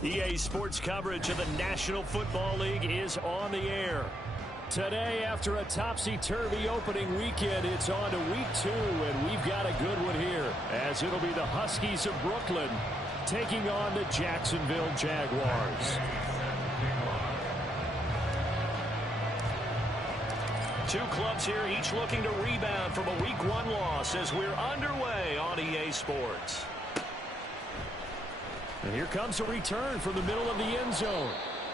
EA Sports coverage of the National Football League is on the air. Today, after a topsy-turvy opening weekend, it's on to week 2, and we've got a good one here, as it'll be the Huskies of Brooklyn taking on the Jacksonville Jaguars. Two clubs here, each looking to rebound from a Week 1 loss as we're underway on EA Sports. And here comes a return from the middle of the end zone.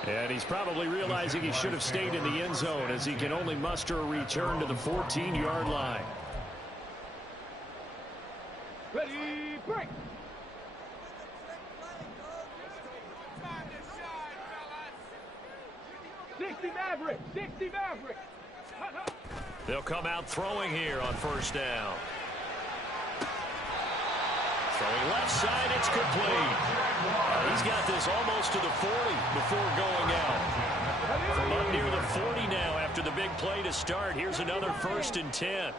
And he's probably realizing he should have stayed in the end zone as he can only muster a return to the 14-yard line. Ready, break! Sixty Maverick! They'll come out throwing here on first down. Throwing left side, it's complete. He's got this almost to the 40 before going out. From up near the 40 now after the big play to start. Here's another 1st and 10.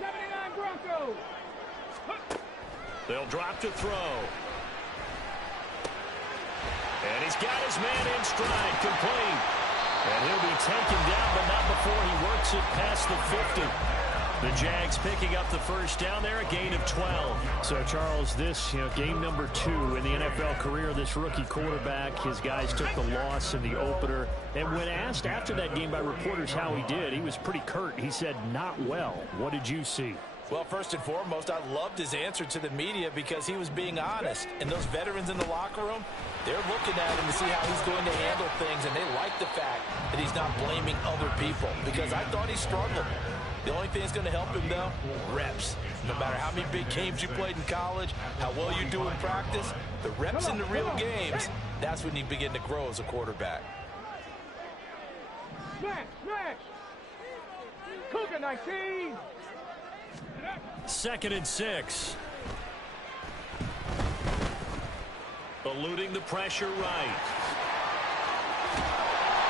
79 Broncos. They'll drop to throw. And he's got his man in stride, complete. And he'll be taken down, but not before he works it past the 50. The Jags picking up the first down there, a gain of 12. So, Charles, this, game number 2 in the NFL career, this rookie quarterback, his guys took the loss in the opener. And when asked after that game by reporters how he did, he was pretty curt. He said, not well. What did you see? Well, first and foremost, I loved his answer to the media because he was being honest. And those veterans in the locker room, they're looking at him to see how he's going to handle things. And they like the fact that he's not blaming other people because I thought he struggled. The only thing that's going to help him, though, reps. No matter how many big games you played in college, how well you do in practice, the reps in the real games, that's when you begin to grow as a quarterback. Smash! Cougar 19! 2nd and 6. Eluding the pressure right.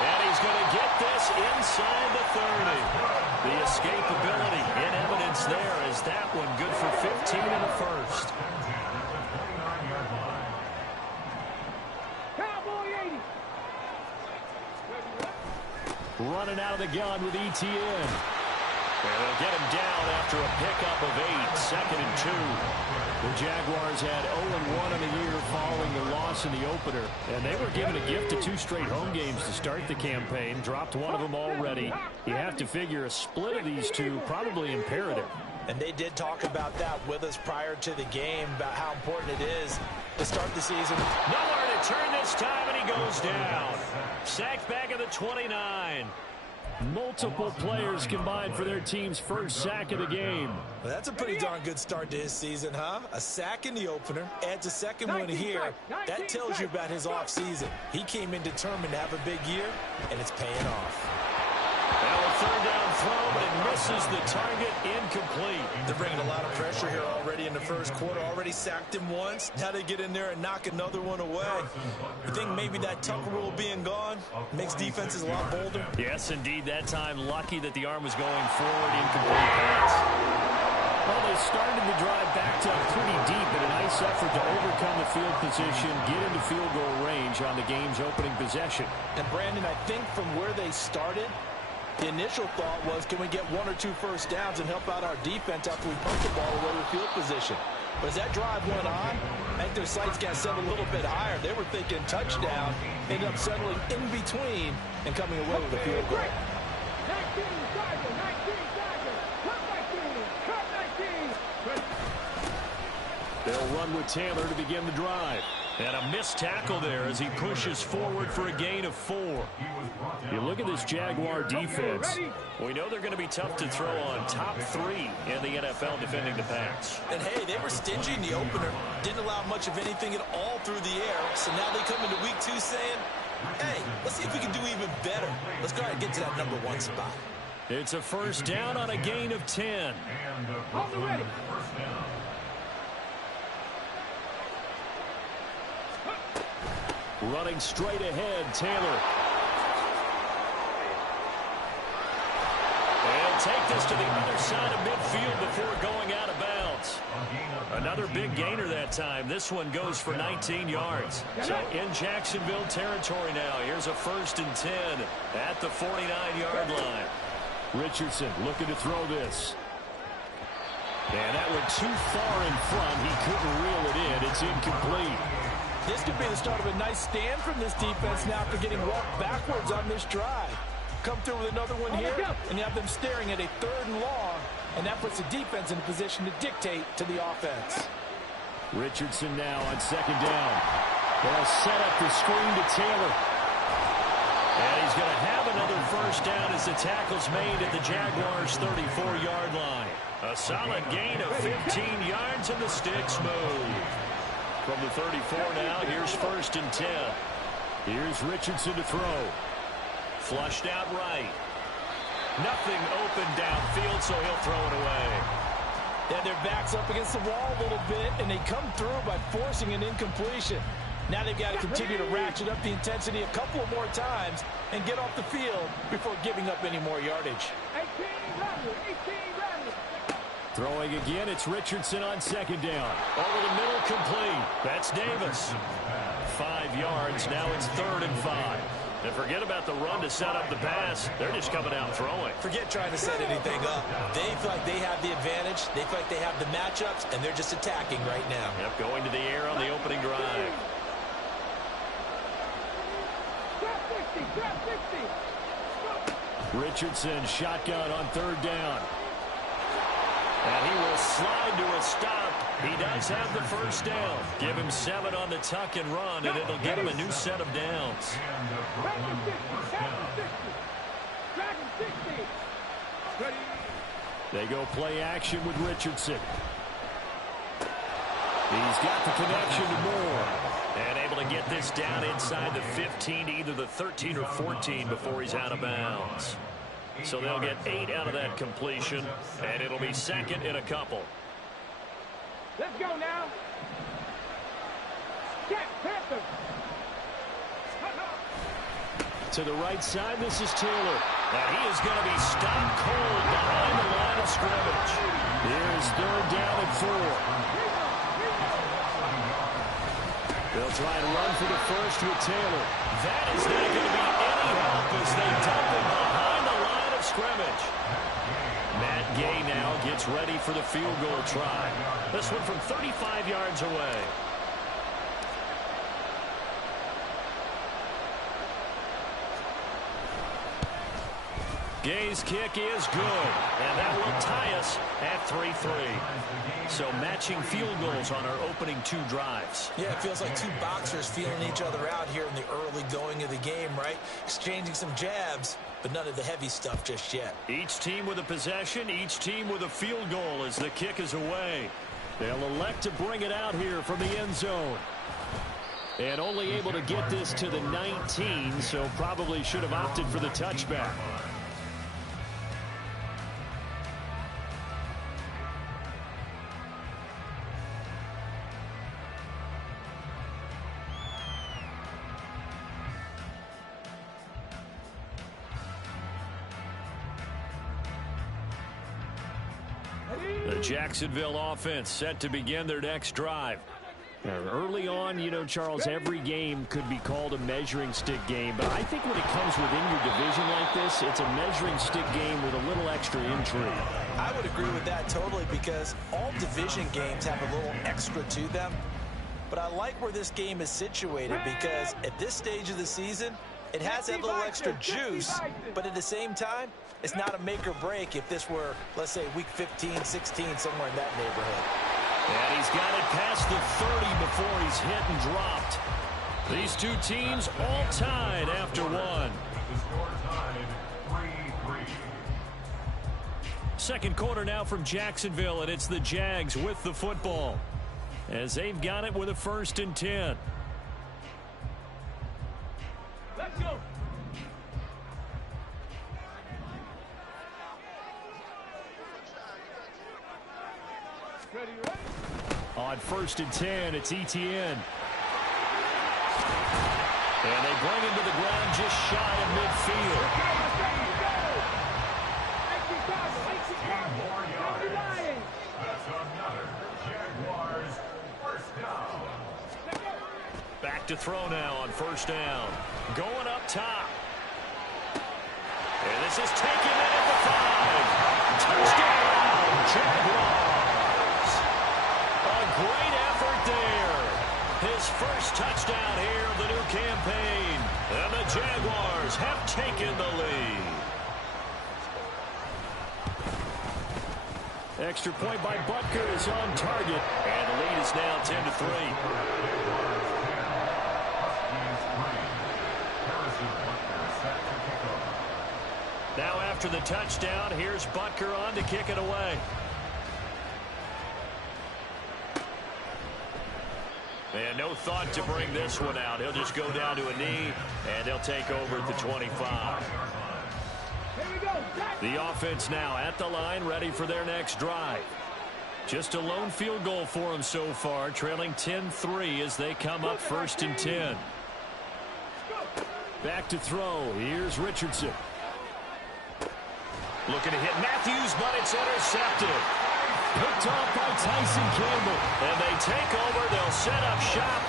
And he's going to get this inside the 30. The escapability in evidence there as that one good for 15 in the first. Cowboy 80. Running out of the gun with ETN. And they'll get him down after a pickup of 8, 2nd and 2. The Jaguars had 0-1 on the year following the loss in the opener. And they were given a gift of 2 straight home games to start the campaign. Dropped one of them already. You have to figure a split of these two probably imperative. And they did talk about that with us prior to the game, about how important it is to start the season. Nowhere to turn this time, and he goes down. Sacked back at the 29. Multiple players combined for their team's first sack of the game. Well, that's a pretty darn good start to his season, huh? A sack in the opener, adds a second one here. That tells you about his offseason. He came in determined to have a big year, and it's paying off. Now a 3rd down throw, but it misses the target, incomplete. They're bringing a lot of pressure here already in the first quarter. Already sacked him once. Now they get in there and knock another one away. You think maybe that Tucker rule being gone makes defenses a lot bolder? Yes, indeed. That time, lucky that the arm was going forward, incomplete pass. Well, they started the drive backed up pretty deep in a nice effort to overcome the field position, get into field goal range on the game's opening possession. And, Brandon, I think from where they started, the initial thought was, can we get 1 or 2 first downs and help out our defense after we punt the ball away with field position? But as that drive went on, I think their sights got set a little bit higher. They were thinking touchdown, ended up settling in between and coming away with a field goal. 19, cut 19. They'll run with Taylor to begin the drive. And a missed tackle there as he pushes forward for a gain of 4. You look at this Jaguar defense. We know they're going to be tough to throw on. Top 3 in the NFL defending the pass. And, hey, they were stingy in the opener. Didn't allow much of anything at all through the air. So now they come into week 2 saying, hey, let's see if we can do even better. Let's go ahead and get to that number 1 spot. It's a first down on a gain of 10. Hold the ready. Running straight ahead, Taylor. They'll take this to the other side of midfield before going out of bounds. Another big gainer that time. This one goes for 19 yards. So in Jacksonville territory now. Here's a 1st and 10 at the 49-yard line. Richardson looking to throw this. And that went too far in front. He couldn't reel it in. It's incomplete. This could be the start of a nice stand from this defense now after getting walked backwards on this drive. Come through with another one here, and you have them staring at a 3rd and long, and that puts the defense in a position to dictate to the offense. Richardson now on 2nd down. They'll set up the screen to Taylor. And he's going to have another 1st down as the tackle's made at the Jaguars' 34-yard line. A solid gain of 15 yards, and the sticks move. From the 34 now, here's 1st and 10. Here's Richardson to throw. Flushed out right. Nothing open downfield, so he'll throw it away. Yeah, their back's up against the wall a little bit, and they come through by forcing an incompletion. Now they've got to continue to ratchet up the intensity a couple more times and get off the field before giving up any more yardage. 18 rounders. Throwing again, it's Richardson on 2nd down. Over the middle, complete. That's Davis. 5 yards, now it's 3rd and 5. And forget about the run to set up the pass. They're just coming out throwing. Forget trying to set anything up. They feel like they have the advantage. They feel like they have the matchups, and they're just attacking right now. Yep, going to the air on the opening drive. Drop 60. Richardson, shotgun on 3rd down. And he will slide to a stop. He does have the 1st down. Give him 7 on the tuck and run, and it'll get him a new set of downs. They go play action with Richardson. He's got the connection to Moore. And able to get this down inside the 15 to either the 13 or 14 before he's out of bounds. So they'll get 8 out of that completion, and it'll be 2nd and a couple. Let's go now. Jack Panther. To the right side, this is Taylor. And he is going to be stopped cold behind the line of scrimmage. Here's 3rd down and 4. They'll try and run for the 1st with Taylor. That is not going to be any help as they dump him behind the line of scrimmage. Matt Gay now gets ready for the field goal try. This one from 35 yards away. Gay's kick is good, and that will tie us at 3-3. So matching field goals on our opening 2 drives. Yeah, it feels like 2 boxers feeling each other out here in the early going of the game, right? Exchanging some jabs, but none of the heavy stuff just yet. Each team with a possession, each team with a field goal as the kick is away. They'll elect to bring it out here from the end zone. And only able to get this to the 19, so probably should have opted for the touchback. The Jacksonville offense set to begin their next drive. Now, early on, you know, Charles, every game could be called a measuring stick game, but I think when it comes within your division like this, it's a measuring stick game with a little extra intrigue. I would agree with that totally because all division games have a little extra to them. But I like where this game is situated because at this stage of the season, it has that little extra juice, but at the same time, it's not a make or break if this were, let's say, week 15, 16, somewhere in that neighborhood. And he's got it past the 30 before he's hit and dropped. These 2 teams all tied after 1. Second quarter now from Jacksonville, and it's the Jags with the football as they've got it with a 1st and 10. Let's go. Ready, On 1st and 10, it's Etienne. And they bring him to the ground just shy of midfield. Back to throw now on first down. Going up top. And this is taken in at the 5. Touchdown, Jaguars. A great effort there. His first touchdown here of the new campaign. And the Jaguars have taken the lead. Extra point by Butker is on target. And the lead is now 10-3. Now after the touchdown, here's Butker on to kick it away. And no thought to bring this one out. He'll just go down to a knee, and they'll take over at the 25. The offense now at the line, ready for their next drive. Just a lone field goal for them so far, trailing 10-3 as they come up 1st and 10. Back to throw. Here's Richardson. Looking to hit Matthews, but it's intercepted. Picked off by Tyson Campbell. And they take over. They'll set up shop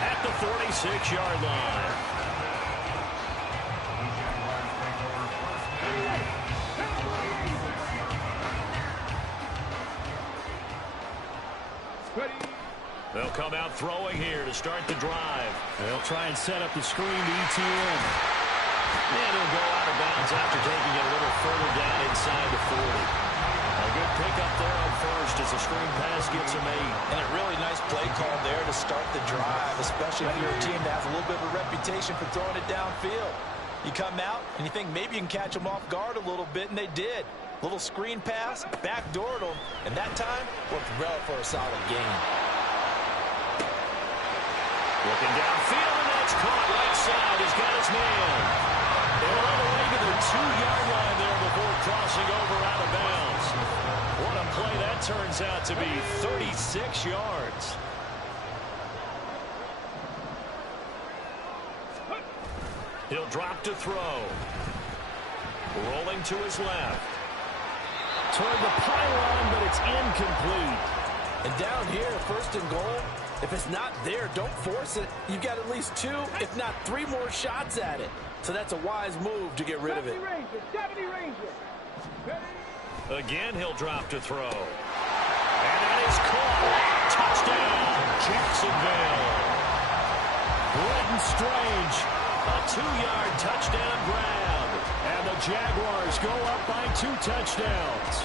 at the 46-yard line. They'll come out throwing here to start the drive. They'll try and set up the screen to ETN. And he'll go out of bounds after taking it a little further down inside the 40. A good pickup there on first as the screen pass gets a made. And a really nice play call there to start the drive, especially if you're a team that has a little bit of a reputation for throwing it downfield. You come out and you think maybe you can catch them off guard a little bit, and they did. Little screen pass, backdoored them, and that time worked well for a solid gain. Looking downfield, and that's caught right side. He's got his man. They're all the way to the 2-yard line there before crossing over out of bounds. What a play that turns out to be, 36 yards. He'll drop to throw. Rolling to his left. Toward the pylon, but it's incomplete. And down here, 1st and goal, if it's not there, don't force it. You've got at least 2, if not 3 more shots at it. So that's a wise move to get rid of it. Again, he'll drop to throw. And that is caught. Touchdown, Jacksonville. Brenton Strange, a 2-yard touchdown grab. And the Jaguars go up by 2 touchdowns.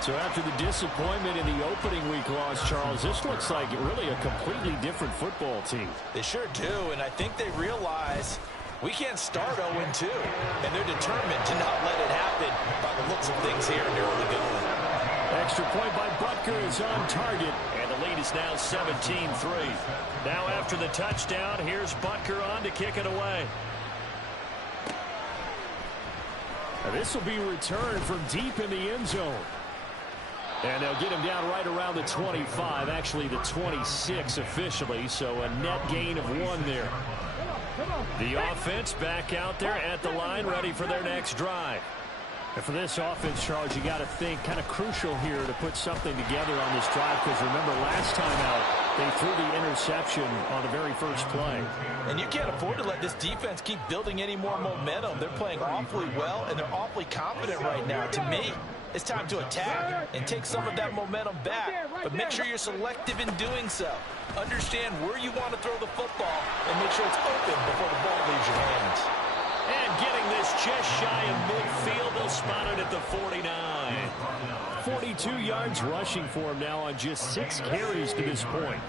So after the disappointment in the opening week loss, Charles, this looks like really a completely different football team. They sure do, and I think they realize we can't start 0-2, and they're determined to not let it happen by the looks of things here in the early going. Extra point by Butker is on target, and the lead is now 17-3. Now after the touchdown, here's Butker on to kick it away. Now this will be returned from deep in the end zone. And they'll get him down right around the 25, actually the 26 officially, so a net gain of 1 there. The offense back out there at the line, ready for their next drive. And for this offense, Charles, you got to think kind of crucial here to put something together on this drive, because remember last time out, they threw the interception on the very first play. And you can't afford to let this defense keep building any more momentum. They're playing awfully well, and they're awfully confident right now. To me, it's time to attack and take some of that momentum back. But make sure you're selective in doing so. Understand where you want to throw the football and make sure it's open before the ball leaves your hands. And getting this just shy of midfield, they'll spot it at the 49. 42 yards rushing for him now on just 6 carries to this point.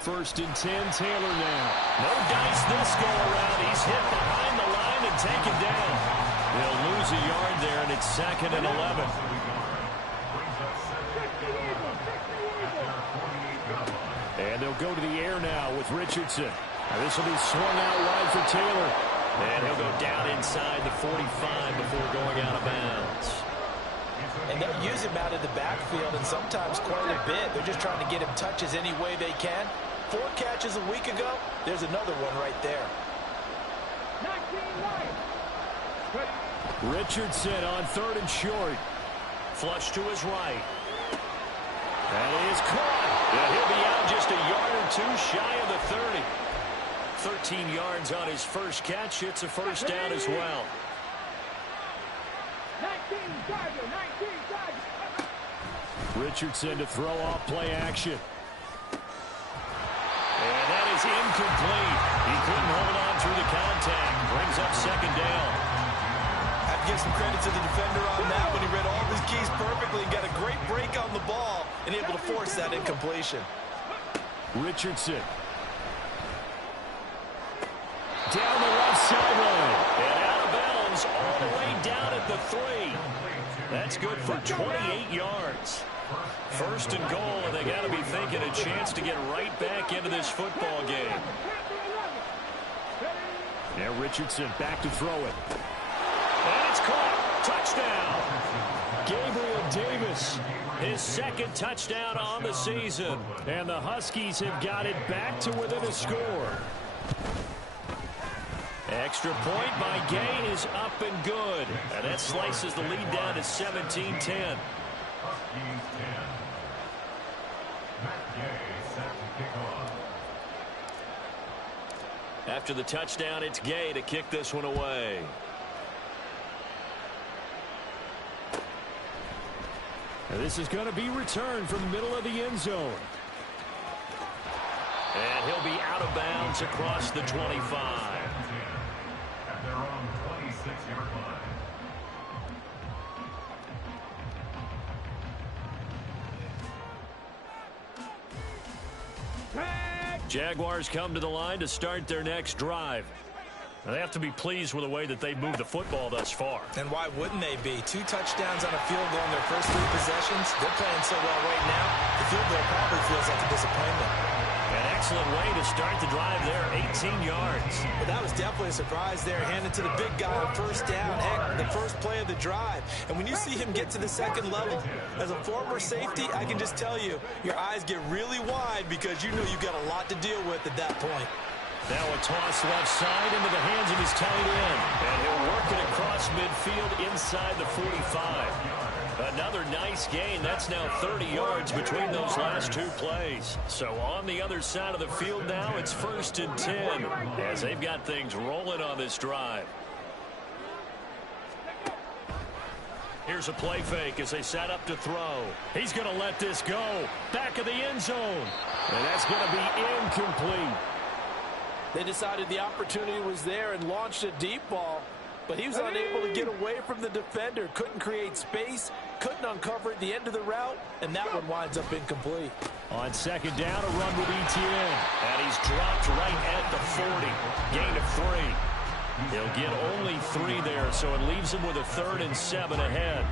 First and 10, Taylor now. No dice this go around. He's hit behind the line and taken down. They'll lose a yard there, and it's 2nd and 11. And they'll go to the air now with Richardson. Now this will be swung out wide for Taylor. And he'll go down inside the 45 before going out of bounds. And they'll use him out in the backfield, and sometimes quite a bit. They're just trying to get him touches any way they can. 4 catches a week ago. There's another one right there. 19 Lions. Richardson on 3rd and short. Flush to his right. That is caught. And he'll be out just a yard or 2 shy of the 30. 13 yards on his first catch. It's a first down as well. 19 Dodger, 19 Dodger. Richardson to throw off play action. And that is incomplete. He couldn't hold on through the contact. Brings up 2nd down. I have to give some credit to the defender on that when he read all of his keys perfectly and got a great break on the ball and able to force that incompletion. Richardson. Down the left sideline. And out of bounds all the way down at the 3. That's good for 28 yards. 1st and goal, and they got to be thinking a chance to get right back into this football game. Now Richardson back to throw it. And it's caught. Touchdown. Gabriel Davis, his 2nd touchdown on the season. And the Huskies have got it back to within a score. Extra point by Gay is up and good. And that slices the lead down to 17-10. After the touchdown, it's Gay to kick this one away. And this is going to be returned from the middle of the end zone. And he'll be out of bounds across the 25. At their own 26-yard line. Jaguars come to the line to start their next drive. Now, they have to be pleased with the way that they've moved the football thus far. And why wouldn't they be? 2 touchdowns on a field goal in their first 3 possessions. They're playing so well right now, the field goal probably feels like a disappointment. An excellent way to start the drive there, 18 yards. But that was definitely a surprise there, handed to the big guy on 1st down. Heck, the first play of the drive. And when you see him get to the 2nd level, as a former safety, I can just tell you, your eyes get really wide because you know you've got a lot to deal with at that point. Now a toss left side into the hands of his tight end. And he'll work it across midfield inside the 45. Another nice gain. That's now 30 yards between those last 2 plays. So on the other side of the field now, it's 1st and 10 as they've got things rolling on this drive. Here's a play fake as they set up to throw. He's going to let this go. Back of the end zone. And that's going to be incomplete. They decided the opportunity was there and launched a deep ball, but he was unable to get away from the defender. Couldn't create space, couldn't uncover at the end of the route, and that one winds up incomplete. On 2nd down, a run with Etienne. And he's dropped right at the 40. Gain of 3. He'll get only 3 there, so it leaves him with a 3rd and 7 ahead.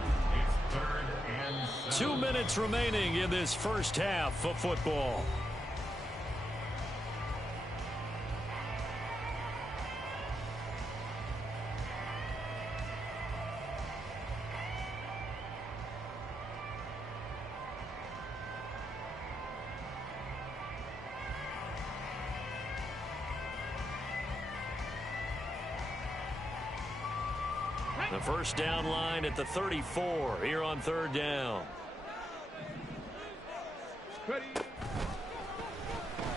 2 minutes remaining in this first half of football. The first down line at the 34 here on 3rd down.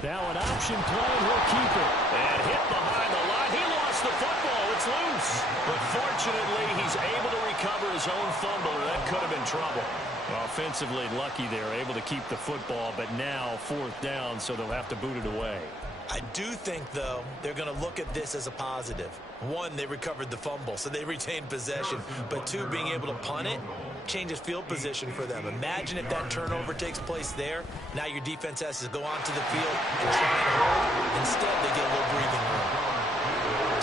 Now an option play, and he'll keep it. And hit behind the line. He lost the football. It's loose. But fortunately, he's able to recover his own fumble, or that could have been trouble. Offensively lucky there, able to keep the football, but now 4th down, so they'll have to boot it away. I do think, though, they're going to look at this as a positive. 1, they recovered the fumble, so they retained possession. But 2, being able to punt it changes field position for them. Imagine if that turnover takes place there. Now your defense has to go onto the field and try and hold. Instead, they get a little breathing room.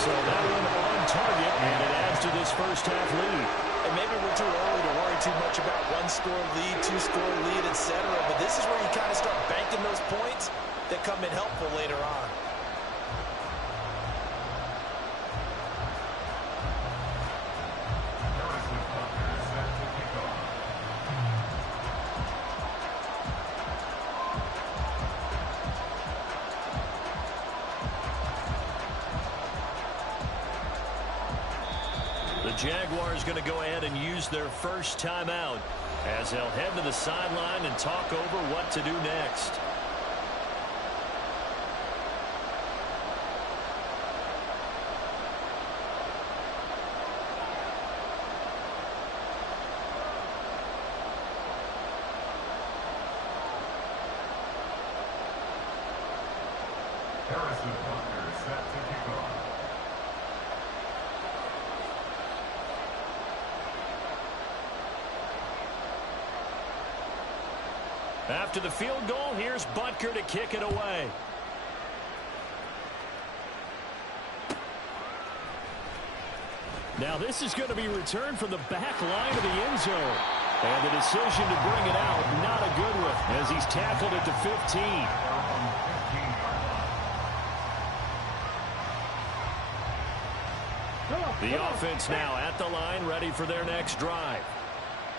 So that one on target, and it adds to this first half lead. And maybe we're too early to worry too much about 1-score lead, 2-score lead, etc. But this is where you kind of start banking those points that come in helpful later on. The Jaguars going to go ahead and use their first timeout as they'll head to the sideline and talk over what to do next. Harrison Butker set to kick off. After the field goal, here's Butker to kick it away. Now this is going to be returned from the back line of the end zone. And the decision to bring it out, not a good one, as he's tackled at the 15. The offense now at the line, ready for their next drive.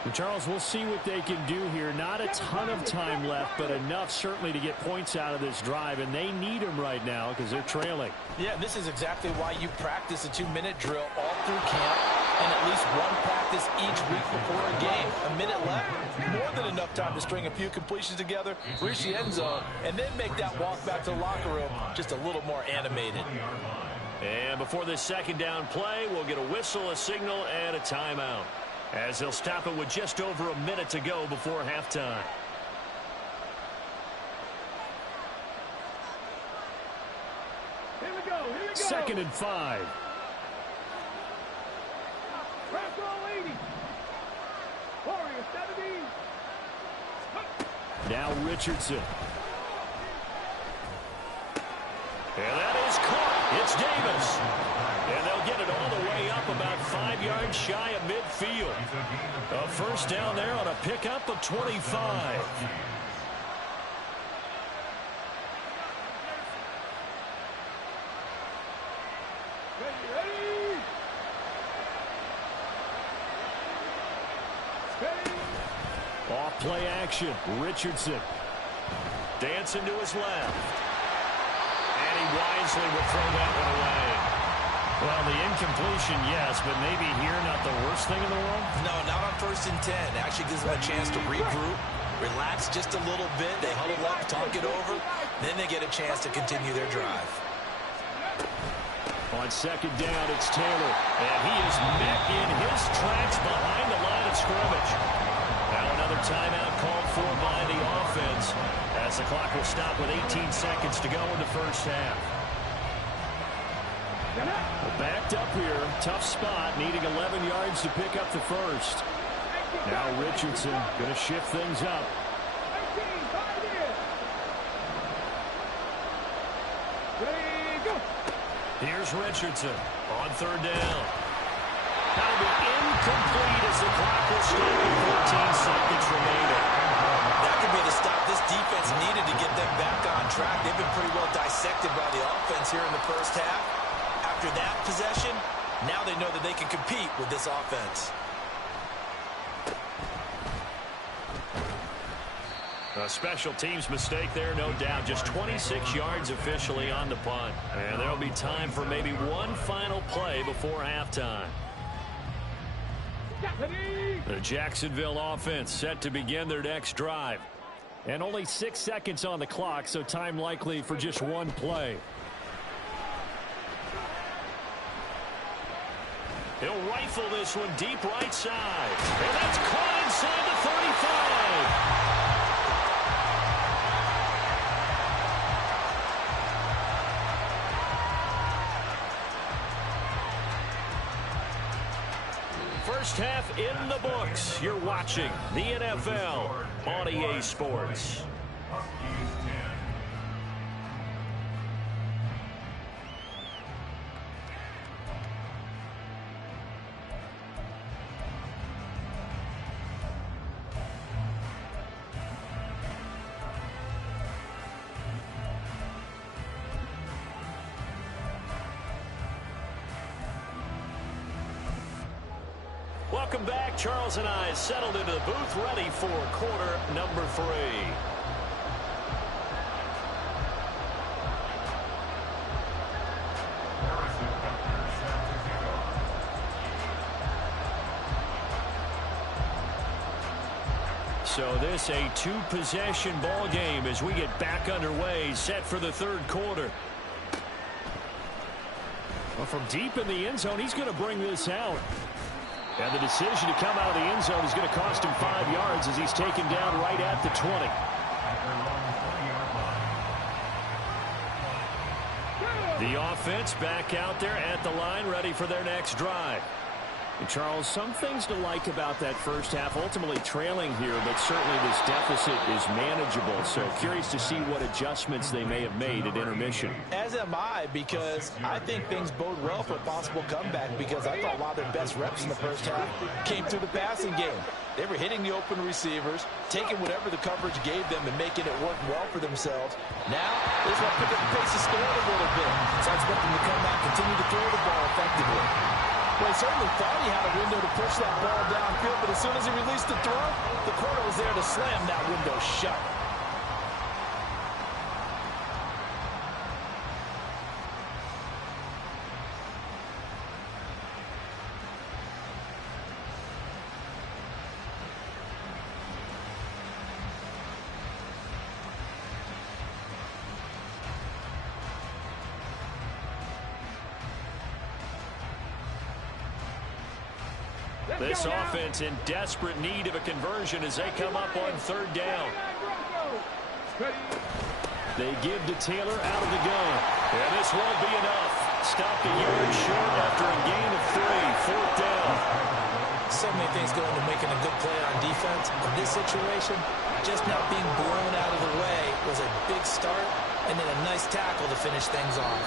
Well, Charles, we'll see what they can do here. Not a ton of time left, but enough certainly to get points out of this drive, and they need them right now because they're trailing. Yeah, this is exactly why you practice a 2-minute drill all through camp and at least one practice each week before a game. A minute left, more than enough time to string a few completions together, reach the end zone, and then make that walk back to the locker room just a little more animated. And before this second down play, we'll get a whistle, a signal, and a timeout, as they'll stop it with just over a minute to go before halftime. Here we go. Here we go. 2nd and 5. Press all 80. Warrior 70. Now Richardson. And that is caught. It's Davis. And they'll get it all the way up about 5 yards shy of midfield. A first down there on a pickup of 25. Ready. Steady. Off play action. Richardson. Dancing to his left. And he wisely will throw that one away. Well, the incompletion, yes, but maybe here not the worst thing in the world? No, not on 1st and 10. Actually gives them a chance to regroup, relax just a little bit. They huddle up, talk it over. Then they get a chance to continue their drive. On 2nd down, it's Taylor. And he is met in his tracks behind the line of scrimmage. Now another timeout called for by the offense, as the clock will stop with 18 seconds to go in the first half. Backed up here. Tough spot. Needing 11 yards to pick up the first. Now Richardson going to shift things up. 18, 5 in. Ready, go. Here's Richardson on 3rd down. That'll be incomplete as the clock will stop with 14 seconds remaining. That could be the stop this defense needed to get them back on track. They've been pretty well dissected by the offense here in the first half. After that possession, now they know that they can compete with this offense. A special teams mistake there, no doubt. Just 26 yards officially on the punt. And there'll be time for maybe one final play before halftime. The Jacksonville offense set to begin their next drive. And only 6 seconds on the clock, so time likely for just one play. He'll rifle this one deep right side. And that's caught inside the 35. First half in the books. You're watching the NFL on EA Sports. Huskies 10. Welcome back. Charles and I settled into the booth, ready for quarter number 3. Harrison Butker set to kick off. So this a two-possession ball game as we get back underway, set for the third quarter. Well, from deep in the end zone, he's going to bring this out. And the decision to come out of the end zone is going to cost him 5 yards as he's taken down right at the 20. The offense back out there at the line, ready for their next drive. And Charles, some things to like about that first half, ultimately trailing here, but certainly this deficit is manageable. So curious to see what adjustments they may have made at intermission. As am I, because I think things bode well for a possible comeback, because I thought a lot of their best reps in the first half came through the passing game. They were hitting the open receivers, taking whatever the coverage gave them and making it work well for themselves. Now, they just want to pick up the pace of scoring a little bit. So I expect them to come back, continue to throw the ball effectively. Well, he certainly thought he had a window to push that ball downfield, but as soon as he released the throw, the corner was there to slam that window shut. This offense in desperate need of a conversion as they come up on third down. They give to Taylor out of the gun. And this won't be enough. Stopped a yard short after a gain of 3. Fourth down. So many things go into making a good play on defense. In this situation, just not being blown out of the way was a big start, and then a nice tackle to finish things off.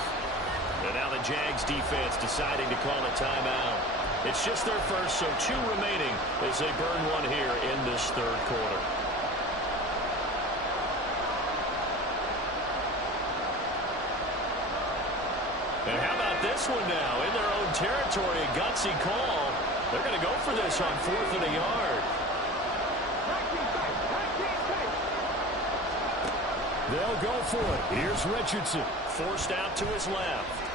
And now the Jags defense deciding to call a timeout. It's just their first, so 2 remaining as they burn one here in this third quarter. And how about this one now? In their own territory, a gutsy call. They're going to go for this on 4th and a yard. They'll go for it. Here's Richardson. Forced out to his left.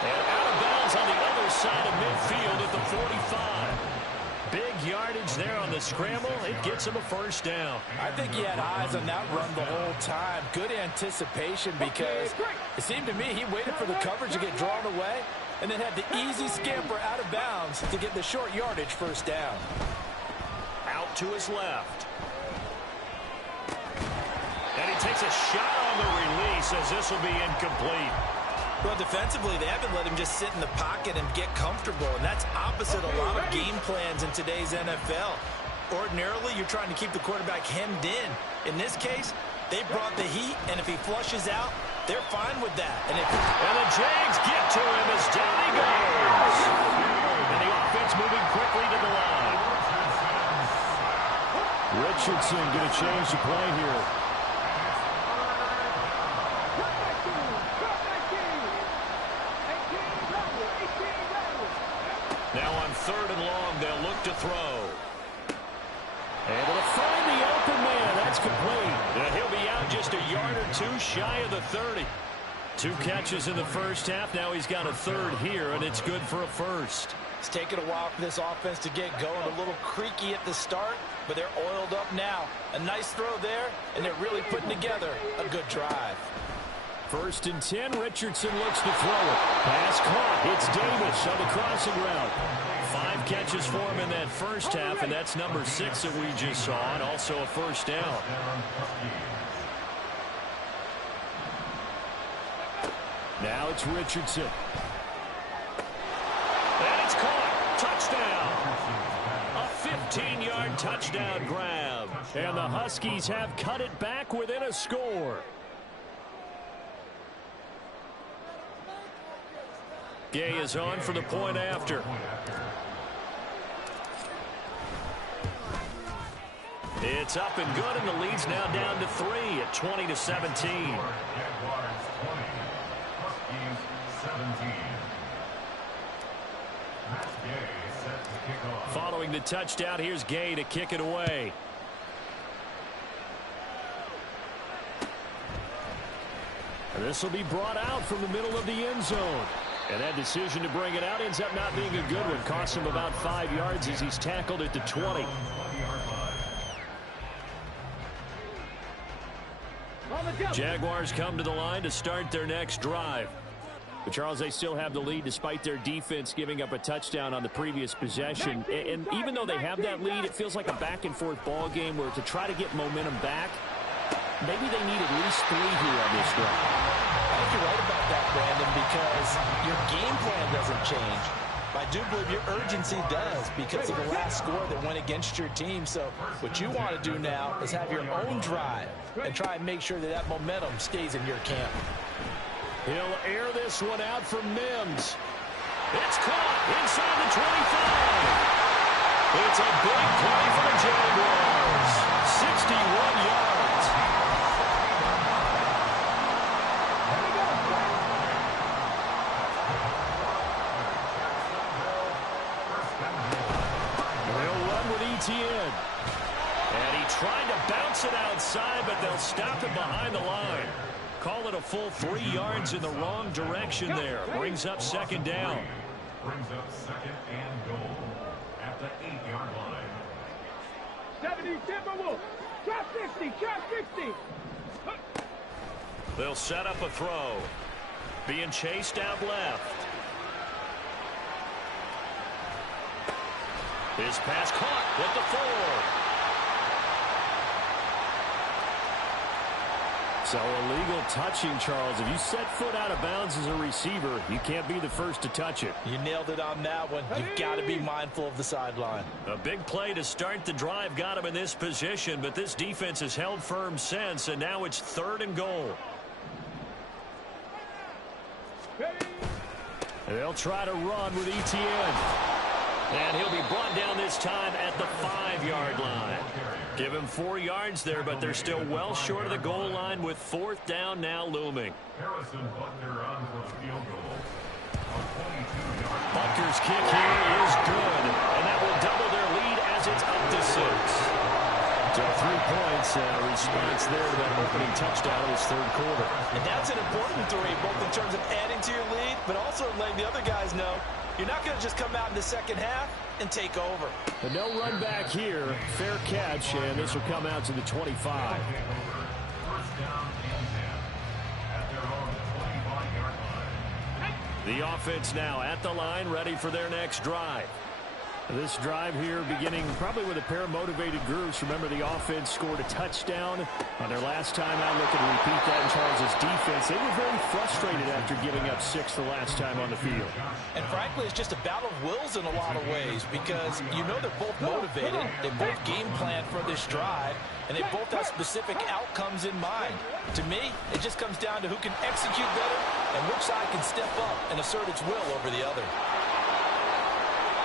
And out of bounds on the other side of midfield at the 45. Big yardage there on the scramble. It gets him a first down. I think he had eyes on that run the whole time. Good anticipation, because it seemed to me he waited for the coverage to get drawn away and then had the easy scamper out of bounds to get the short yardage first down. Out to his left. And he takes a shot on the release as this will be incomplete. Well, defensively, they haven't let him just sit in the pocket and get comfortable, and that's opposite a lot of game plans in today's NFL. Ordinarily, you're trying to keep the quarterback hemmed in. In this case, they brought the heat, and if he flushes out, they're fine with that. And the Jags get to him as down he goes. And the offense moving quickly to the line. Richardson going to change the play here. Now on 3rd and long, they'll look to throw. Able to find the open man. That's complete. And he'll be out just a yard or 2 shy of the 30. 2 catches in the first half. Now he's got a 3rd here, and it's good for a first. It's taken a while for this offense to get going. A little creaky at the start, but they're oiled up now. A nice throw there, and they're really putting together a good drive. 1st and 10. Richardson looks to throw it. Pass caught. It's Davis on the crossing route. 5 catches for him in that first half, and that's number 6 that we just saw, and also a first down. Now it's Richardson. And it's caught. Touchdown. A 15-yard touchdown grab. And the Huskies have cut it back within a score. Gay is on for the point after. It's up and good, and the lead's now down to 3 at 20-17. Following the touchdown, here's Gay to kick it away. And this will be brought out from the middle of the end zone. And that decision to bring it out ends up not being a good one. Costs him about 5 yards as he's tackled at the 20. Jaguars come to the line to start their next drive. But, Charles, they still have the lead despite their defense giving up a touchdown on the previous possession. And even though they have that lead, it feels like a back-and-forth ball game where to try to get momentum back, maybe they need at least 3 here on this drive. I think you're right about that, Brandon, because your game plan doesn't change. I do believe your urgency does because of the last score that went against your team. So what you want to do now is have your own drive and try and make sure that that momentum stays in your camp. He'll air this one out for Mims. It's caught inside the 25. It's a big play for the Jaguars. 61 yards. They'll run with Etienne. And he tried to bounce it outside, but they'll stop it behind the line. Call it a full 3 yards in the wrong direction there. Brings up second down. Brings up second and goal at the 8-yard line. 70 Timberwolves. Drop 50. Drop 50. They'll set up a throw. Being chased out left. His pass caught with the 4. So illegal touching, Charles. If you set foot out of bounds as a receiver, you can't be the first to touch it. You nailed it on that one. You've got to be mindful of the sideline. A big play to start the drive got him in this position, but this defense has held firm since, and now it's 3rd and goal. They'll try to run with Etienne. And he'll be brought down this time at the 5-yard line. Give him 4 yards there, but they're still well short of the goal line with 4th down now looming. Harrison Butker on for the field goal. On 22-yard. Butker's kick here is good, and that will double their lead as it's up to 6. So 3 points, response there to that opening touchdown in his 3rd quarter. And that's an important 3, both in terms of adding to your lead, but also letting the other guys know you're not going to just come out in the second half and take over. But no run back here. Fair catch, and this will come out to the 25. First down and 10 at their own 25-yard line. The offense now at the line, ready for their next drive. This drive here beginning probably with a pair of motivated groups. Remember, the offense scored a touchdown on their last time out. Looking to repeat that in Charles' defense. They were very frustrated after giving up 6 the last time on the field. And frankly, it's just a battle of wills in a lot of ways because you know they're both motivated. They both game plan for this drive, and they both have specific outcomes in mind. To me, it just comes down to who can execute better and which side can step up and assert its will over the other.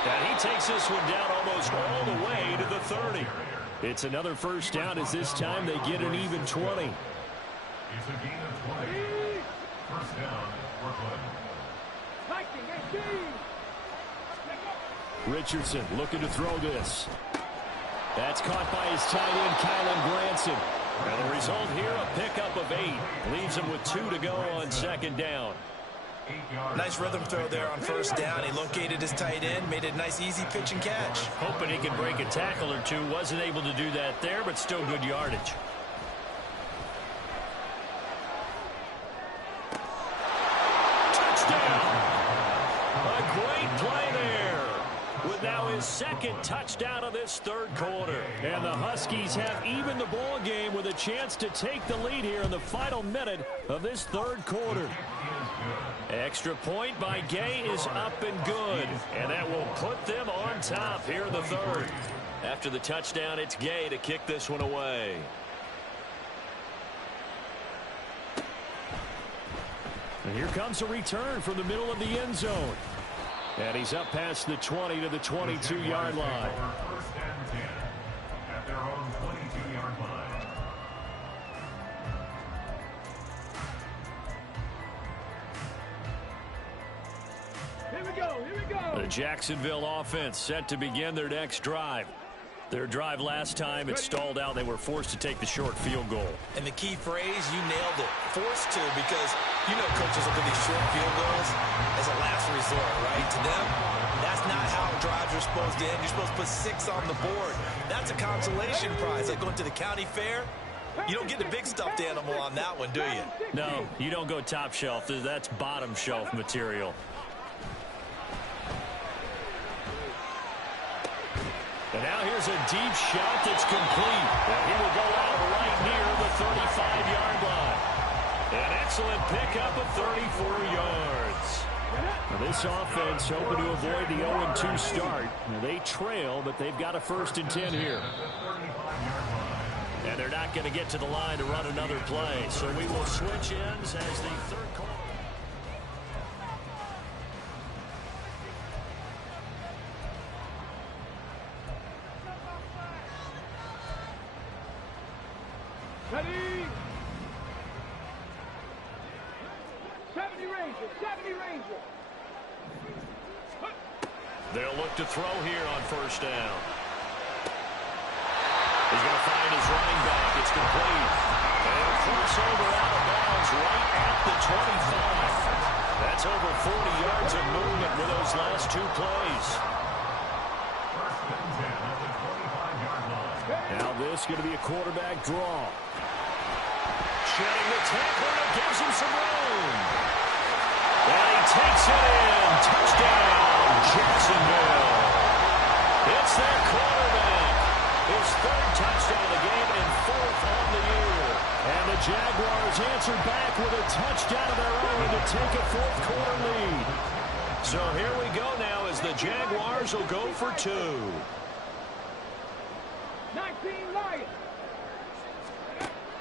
And he takes this one down almost all the way to the 30. It's another first down as this time they get an even 20. It's a gain of 20. First down, Brooklyn. Richardson looking to throw this. That's caught by his tight end, Kylan Granson. And the result here, a pickup of 8. Leaves him with 2 to go on second down. Nice rhythm throw there on first down. He located his tight end, made a nice easy pitch and catch. Hoping he could break a tackle or two. Wasn't able to do that there, but still good yardage. Touchdown! A great play there. With now his 2nd touchdown of this 3rd quarter. And the Huskies have evened the ball game with a chance to take the lead here in the final minute of this 3rd quarter. Extra point by Gay is up and good. And that will put them on top here in the 3rd. After the touchdown, it's Gay to kick this one away. And here comes a return from the middle of the end zone. And he's up past the 20 to the 22-yard line. First and 10 at their own 22-yard line. The Jacksonville offense set to begin their next drive. Their drive last time, it stalled out. They were forced to take the short field goal. And the key phrase, you nailed it. Forced to, because you know coaches look at these short field goals as a last them, that's not how drives are supposed to end. You're supposed to put 6 on the board. That's a consolation prize, like going to the county fair. You don't get the big stuffed animal on that one, do you? No, you don't go top shelf. That's bottom shelf material. And now here's a deep shot that's complete. And he will go out right near the 35-yard line. An excellent pickup of 34 yards. Now this offense hoping to avoid the 0-2 start. Now they trail, but they've got a 1st and 10 here. And they're not going to get to the line to run another play. So we will switch ends as the third quarter. Ready? 70 Ranger, 70 Ranger. They'll look to throw here on 1st down. He's going to find his running back. It's complete. And he'll cross over out of bounds right at the 25. That's over 40 yards of movement with those last 2 plays. Now this is going to be a quarterback draw. Shedding the tackle, and it gives him some room. And he takes it in. Touchdown, Jacksonville. It's their quarterback. His 3rd touchdown of the game and 4th on the year. And the Jaguars answer back with a touchdown of their own to take a 4th quarter lead. So here we go now as the Jaguars will go for 2. 19 Lions.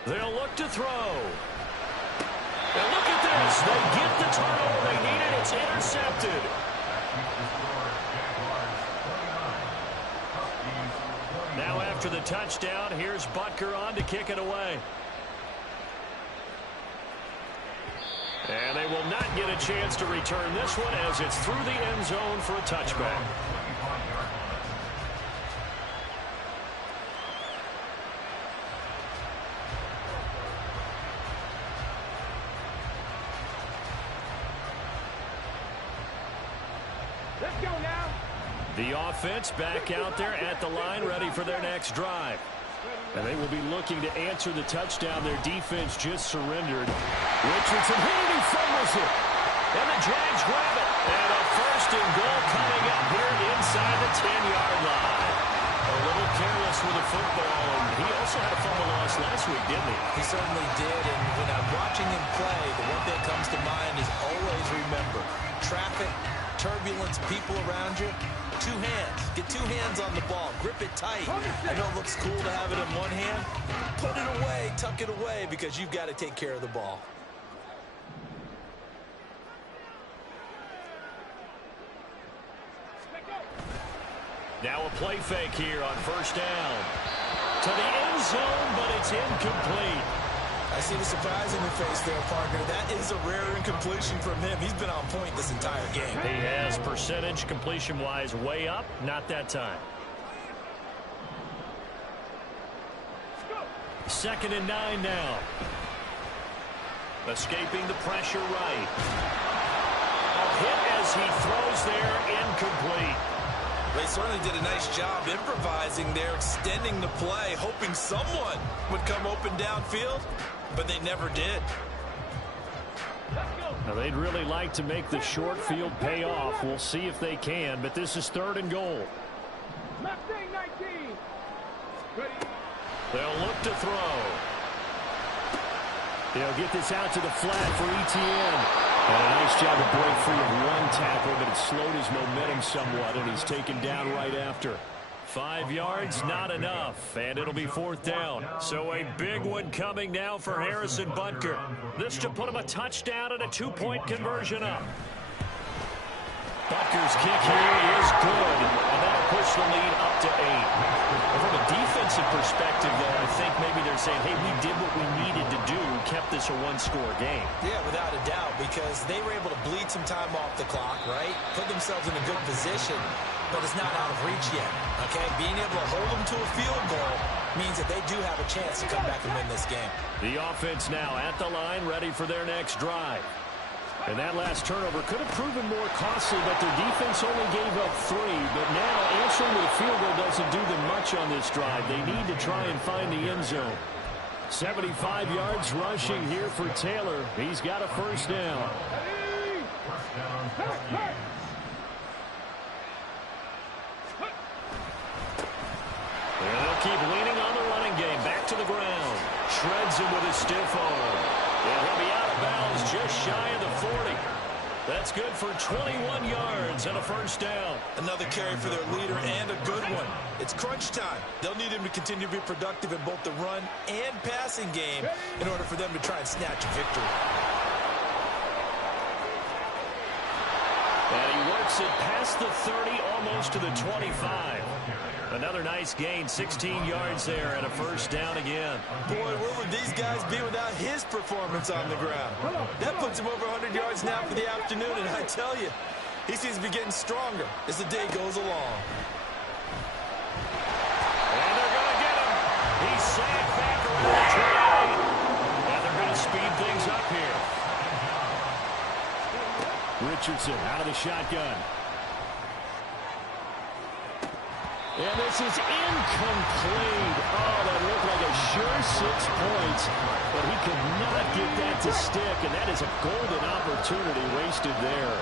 They'll look to throw. And look at this. They get the turnover they needed. It's intercepted. Now after the touchdown, here's Butker on to kick it away. And they will not get a chance to return this one as it's through the end zone for a touchback. Let's go now. The offense back out there at the line, ready for their next drive. And they will be looking to answer the touchdown their defense just surrendered. Richardson hit it, he fumbles it. And the Jags grab it. And a 1st and goal coming up here inside the 10-yard line. A little careless with the football, and he also had a fumble loss last week, didn't he? He certainly did, and when I'm watching him play, the one thing that comes to mind is always remember, traffic, turbulence, people around you, 2 hands. Get 2 hands on the ball. Grip it tight. I know it looks cool to have it in one hand. Put it away, tuck it away, because you've got to take care of the ball. Now a play fake here on 1st down. To the end zone, but it's incomplete. I see the surprise in your face there, partner. That is a rare incompletion from him. He's been on point this entire game. He has percentage completion-wise way up. Not that time. 2nd and 9 now. Escaping the pressure right. A hit as he throws there, incomplete. They certainly did a nice job improvising there, extending the play, hoping someone would come open downfield, but they never did. Now they'd really like to make the short field pay off. We'll see if they can, but this is 3rd and goal. Mustang 19. Ready? They'll look to throw. They'll get this out to the flat for Etienne. And a nice job to break free of 1 tackle, but it slowed his momentum somewhat, and he's taken down right after. 5 yards, not enough, and it'll be 4th down. So a big one coming now for Harrison Butker. This to put him a touchdown and a 2-point conversion up. Butker's kick here is good, and that'll push the lead up to 8. And from a defensive perspective, though, I think maybe they're saying, hey, we did what we needed to do, kept this a 1-score game. Yeah, without a doubt, because they were able to bleed some time off the clock, right? Put themselves in a good position, but it's not out of reach yet, okay? Being able to hold them to a field goal means that they do have a chance to come back and win this game. The offense now at the line, ready for their next drive. And that last turnover could have proven more costly, but their defense only gave up 3. But now answering with a field goal doesn't do them much on this drive. They need to try and find the end zone. 75 yards rushing here for Taylor. He's got a first down. And they'll keep leaning on the running game. Back to the ground. Shreds him with his stiff arm. And he'll be out of bounds just shy of the 40. That's good for 21 yards and a first down. Another carry for their leader and a good one. It's crunch time. They'll need him to continue to be productive in both the run and passing game in order for them to try and snatch a victory. And he works it past the 30, almost to the 25. Another nice gain, 16 yards there, and a first down again. Boy, where would these guys be without his performance on the ground? That puts him over 100 yards now for the afternoon, and I tell you, he seems to be getting stronger as the day goes along. And they're going to get him. He's sacked back around the 28. And they're going to speed things up here. Richardson out of the shotgun. And this is incomplete. Oh, that looked like a sure 6 points. But he could not get that to stick. And that is a golden opportunity wasted there.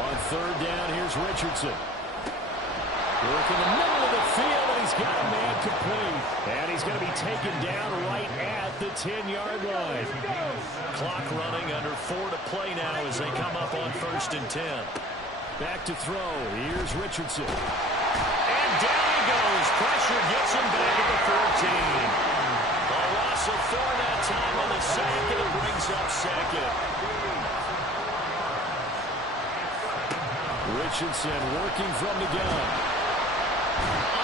On third down, here's Richardson. Work in the middle of the field, and he's got a man complete. And he's going to be taken down right at the 10-yard line. Clock running, under 4 to play now as they come up on 1st and 10. Back to throw. Here's Richardson. And down he goes. Pressure gets him back at the 14. A loss of 4 that time on the sack, and it brings up second. Richardson working from the gun.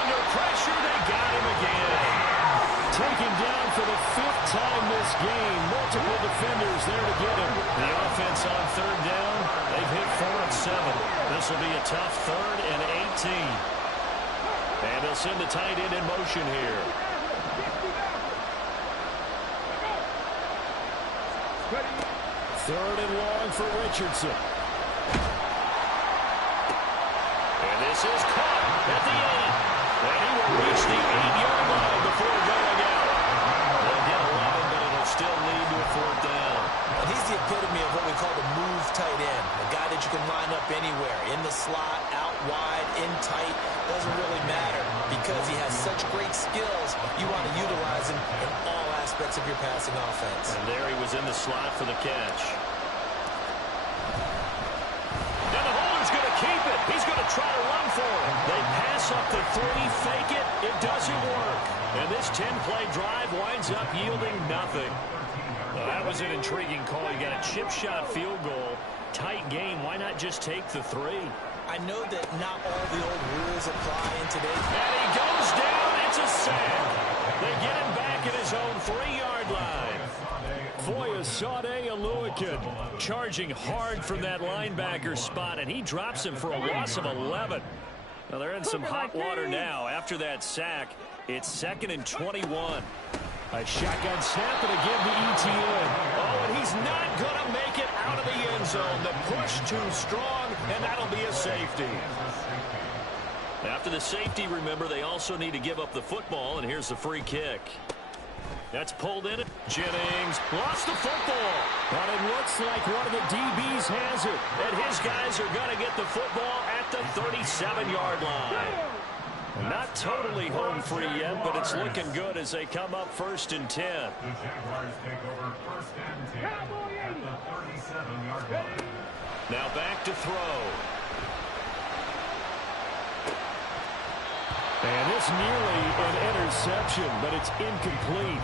Under pressure, they got him again. Taken down for the 5th time this game. Multiple defenders there to get him. The offense on third down, they've hit 4 and 7. This will be a tough 3rd and 18. And they'll send the tight end in motion here. Third and long for Richardson. And this is caught at the 8. And he will reach the 8-yard line before going out. They'll get 11, but it'll still lead to a 4th down. And he's the epitome of what we call the move tight end. A guy that you can line up anywhere. In the slot, out wide, in tight. Doesn't really matter because he has such great skills. You want to utilize him in all aspects of your passing offense. And there he was in the slot for the catch. Now the holder's going to keep it. He's going to try to run for it. They pass up the 3, fake it. It doesn't work. And this 10-play drive winds up yielding nothing. Well, that was an intriguing call. You got a chip shot field goal. Tight game. Why not just take the 3? I know that not all the old rules apply in today's game. And he goes down. It's a sack. They get him back at his own 3-yard line. Foyesade Aluakin charging hard from that linebacker spot, and he drops him for a loss of 11. Now they're in some hot water now. After that sack, it's 2nd and 21. A shotgun snap and again to Etienne. Oh, and he's not going to make it out of the end zone. The push too strong, and that'll be a safety. After the safety, remember, they also need to give up the football, and here's the free kick. That's pulled in. Jennings lost the football. But it looks like one of the DBs has it. And his guys are going to get the football at the 37-yard line. Not totally home free yet, but it's looking good as they come up 1st and 10. The Jaguars take over 1st and 10 at the 37-yard line. Now back to throw. And it's nearly an interception, but it's incomplete.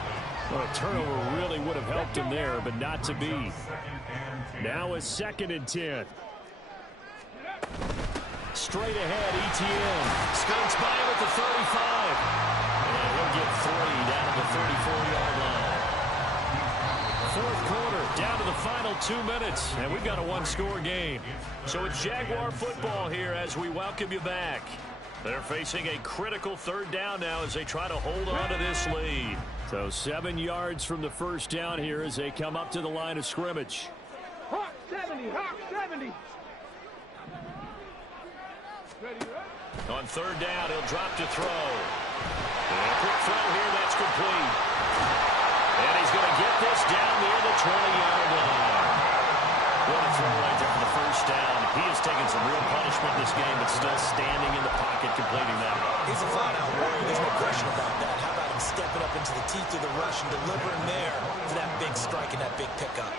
Well, a turnover really would have helped him there, but not to be. Now a 2nd and 10. Straight ahead, Etienne. Skirts by him at the 35. And he'll get 3 down to the 34-yard line. 4th quarter, down to the final 2 minutes. And we've got a 1-score game. So it's Jaguar football here as we welcome you back. They're facing a critical third down now as they try to hold on to this lead. So 7 yards from the first down here as they come up to the line of scrimmage. Hawk 70, Hawk 70. Ready, On third down, he'll drop to throw. And a quick throw here, that's complete. And he's going to get this down near the 20-yard line. What a throw right there for the first down. He has taken some real punishment this game, but still standing in the pocket completing that. He's a flat-out warrior. There's no question about that. How about him stepping up into the teeth of the rush and delivering there for that big strike and that big pickup?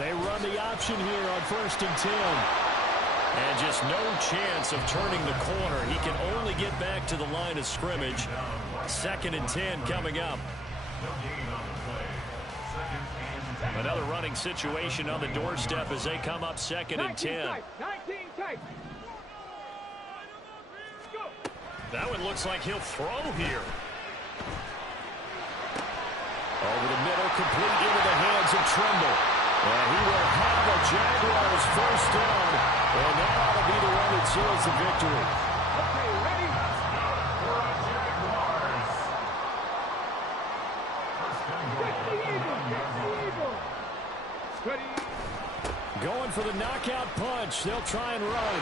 They run the option here on 1st and 10. And just no chance of turning the corner. He can only get back to the line of scrimmage. 2nd and 10 coming up. Another running situation on the doorstep as they come up 2nd and 10. 19 tight. That one looks like he'll throw here. Over the middle, complete into the hands of Trimble. And he will have a Jaguars first down. And that ought to be the one that seals the victory. Okay, ready? Get the eagle, get the eagle. Ready? Going for the knockout punch. They'll try and run.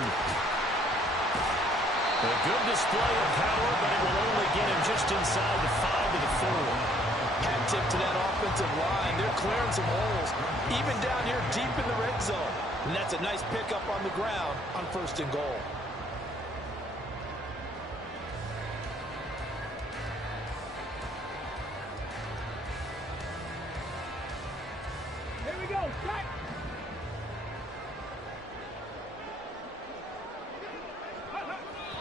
A good display of power, but it will only get him just inside the 5 to the 4. Hat tip to that offensive line. They're clearing some holes, even down here deep in the red zone. And that's a nice pickup on the ground on 1st and goal. Here we go, tight.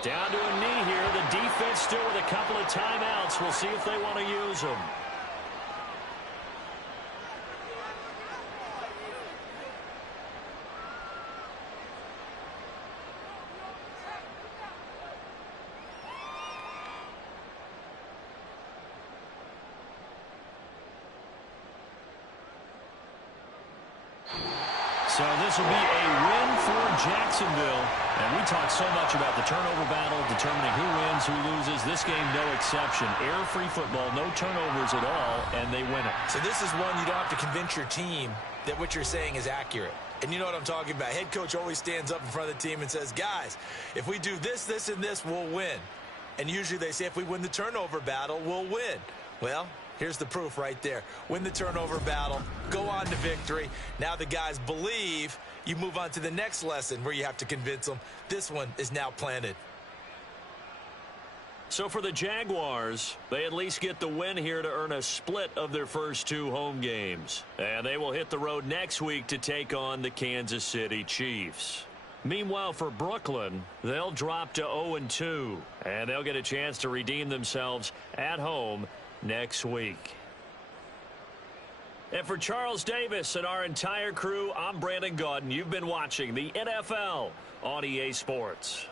Down to a knee here. The defense still with a couple of timeouts. We'll see if they want to use them. So this will be a win for Jacksonville. And we talk so much about the turnover battle, determining who wins, who loses. This game, no exception. Error-free football, no turnovers at all, and they win it. So this is one you don't have to convince your team that what you're saying is accurate. And you know what I'm talking about. Head coach always stands up in front of the team and says, guys, if we do this, this, and this, we'll win. And usually they say if we win the turnover battle, we'll win. Well, here's the proof right there. Win the turnover battle, go on to victory. Now the guys believe. You move on to the next lesson where you have to convince them. This one is now planted. So for the Jaguars, they at least get the win here to earn a split of their first 2 home games. And they will hit the road next week to take on the Kansas City Chiefs. Meanwhile, for Brooklyn, they'll drop to 0-2. And they'll get a chance to redeem themselves at home next week. And for Charles Davis and our entire crew, I'm Brandon Gaudin. You've been watching the NFL on EA Sports.